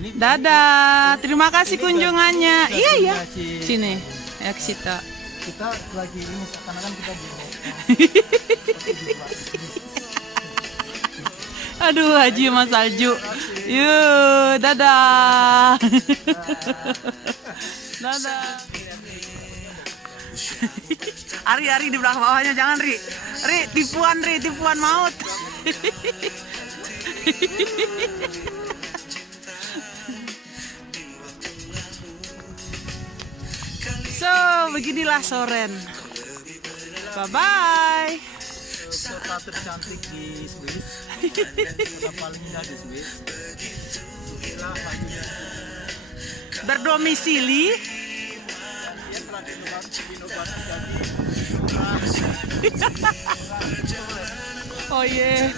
Dadah, terima kasih kunjungannya. Iya ya, kasih. sini ya ke situ. Kita lagi ini seakan-akan kita di Aduh, Haji Mas Salju. Yuk, dadah. Dadah. Ari di belakang bawahnya, jangan Ri. Tipuan maut. So, beginilah Soren. Bye-bye. kota tercantik di Swiss, kota paling indah di Swiss. Inilah lagunya. Berdomisili. Dia telah diinovasi jadi Oh yeah.